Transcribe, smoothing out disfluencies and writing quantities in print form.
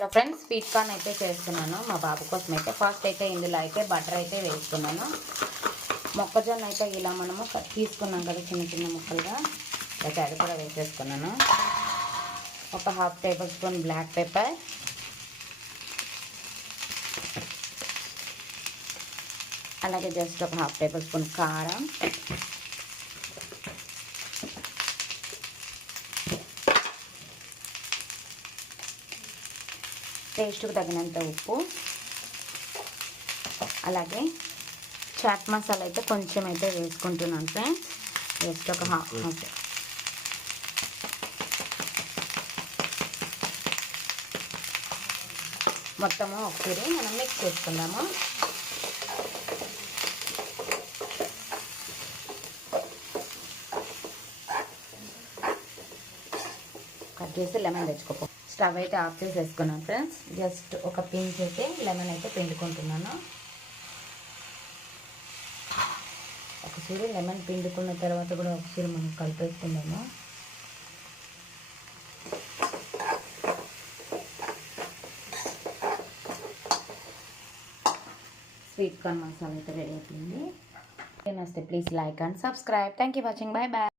Hello friends, sweet corn అయితే చేస్తున్నాను మా బాబు కోసం. అయితే ఫస్ట్ అయితే ఇందులో అయితే బటర్ అయితే వేసుకున్నాను. మొక్కజొన్న అయితే ఇలా మనము తీసుకున్నాం కదా చిన్న చిన్న ముక్కలుగా, అయితే అది కూడా వేసేసుకున్నాను. ఒక half tablespoon black pepper, అలాగే జస్ట్ ఒక హాఫ్ టేబుల్ స్పూన్ కారం, టేస్ట్కి తగినంత ఉప్పు, అలాగే చాట్ మసాలా అయితే కొంచెం అయితే వేసుకుంటున్నాను ఫ్రెండ్స్. జస్ట్ ఒక హాఫ్ మొత్తము ఒకసారి మనం మిక్స్ చేసుకుందాము. కట్ చేసి లెమన్ తెచ్చుకోపో. స్టవ్ అయితే ఆఫ్ చేసేసుకున్నాను ఫ్రెండ్స్. జస్ట్ ఒక పించ్ అయితే లెమన్ అయితే పిండుకుంటున్నాను. ఒకసారి లెమన్ పిండుకున్న తర్వాత కూడా ఒకసారి మనం కలిపేసుకుందాము. స్వీట్ కార్న్ మసాలా అయితే రెడీ అయిపోయింది. నమస్తే, please like and subscribe. Thank you watching. Bye bye.